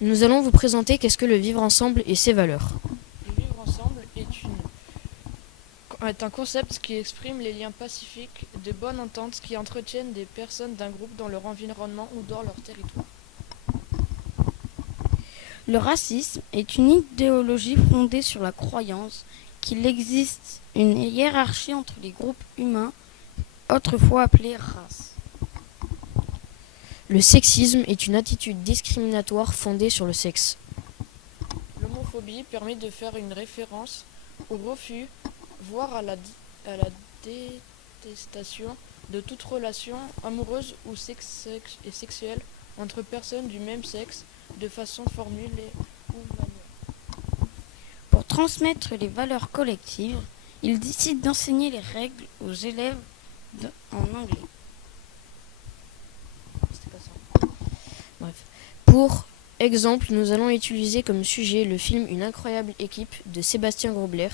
Nous allons vous présenter qu'est-ce que le vivre ensemble et ses valeurs. Le vivre ensemble est un concept qui exprime les liens pacifiques, de bonne entente qui entretiennent des personnes d'un groupe dans leur environnement ou dans leur territoire. Le racisme est une idéologie fondée sur la croyance qu'il existe une hiérarchie entre les groupes humains, autrefois appelés races. Le sexisme est une attitude discriminatoire fondée sur le sexe. L'homophobie permet de faire une référence au refus, voire à la détestation de toute relation amoureuse ou sexuelle entre personnes du même sexe, de façon formulée ou manuelle. Pour transmettre les valeurs collectives, il décide d'enseigner les règles aux élèves en anglais. C'était pas ça. Bref. Pour exemple, nous allons utiliser comme sujet le film Une incroyable équipe de Sébastien Grobler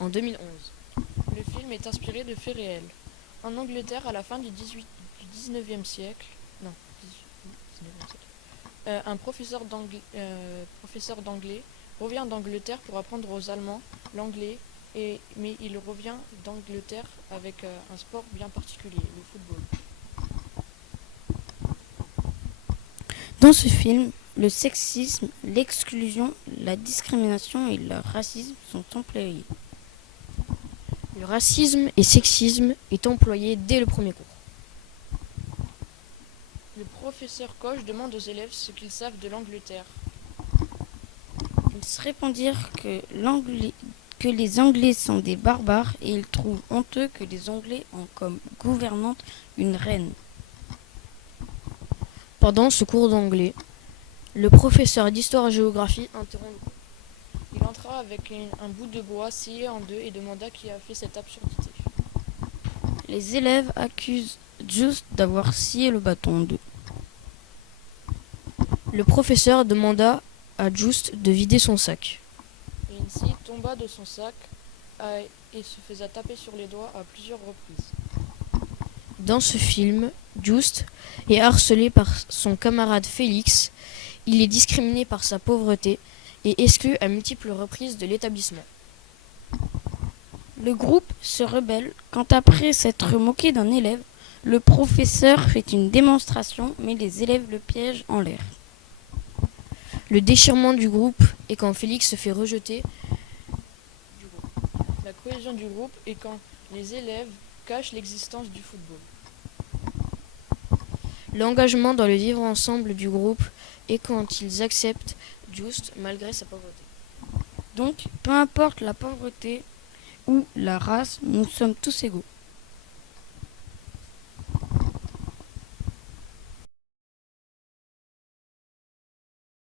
en 2011. Le film est inspiré de faits réels. En Angleterre, à la fin du 19e siècle, non, 19e siècle, un professeur d'anglais revient d'Angleterre pour apprendre aux Allemands l'anglais, mais il revient d'Angleterre avec un sport bien particulier, le football. Dans ce film, le sexisme, l'exclusion, la discrimination et le racisme sont employés. Le racisme et sexisme est employé dès le premier cours. Le professeur Koch demande aux élèves ce qu'ils savent de l'Angleterre. Ils répondirent que les Anglais sont des barbares et ils trouvent honteux que les Anglais ont comme gouvernante une reine. Pendant ce cours d'anglais, le professeur d'histoire-géographie interrompt le cours. Il entra avec un bout de bois scié en deux et demanda qui a fait cette absurdité. Les élèves accusent Just d'avoir scié le bâton en deux. Le professeur demanda à Just de vider son sac. Et ainsi tomba de son sac et se faisait taper sur les doigts à plusieurs reprises. Dans ce film, Just est harcelé par son camarade Félix. Il est discriminé par sa pauvreté et exclu à multiples reprises de l'établissement. Le groupe se rebelle quand après s'être moqué d'un élève, le professeur fait une démonstration mais les élèves le piègent en l'air. Le déchirement du groupe est quand Félix se fait rejeter du groupe. La cohésion du groupe est quand les élèves cachent l'existence du football. L'engagement dans le vivre ensemble du groupe est quand ils acceptent Just malgré sa pauvreté. Donc, peu importe la pauvreté ou la race, nous sommes tous égaux.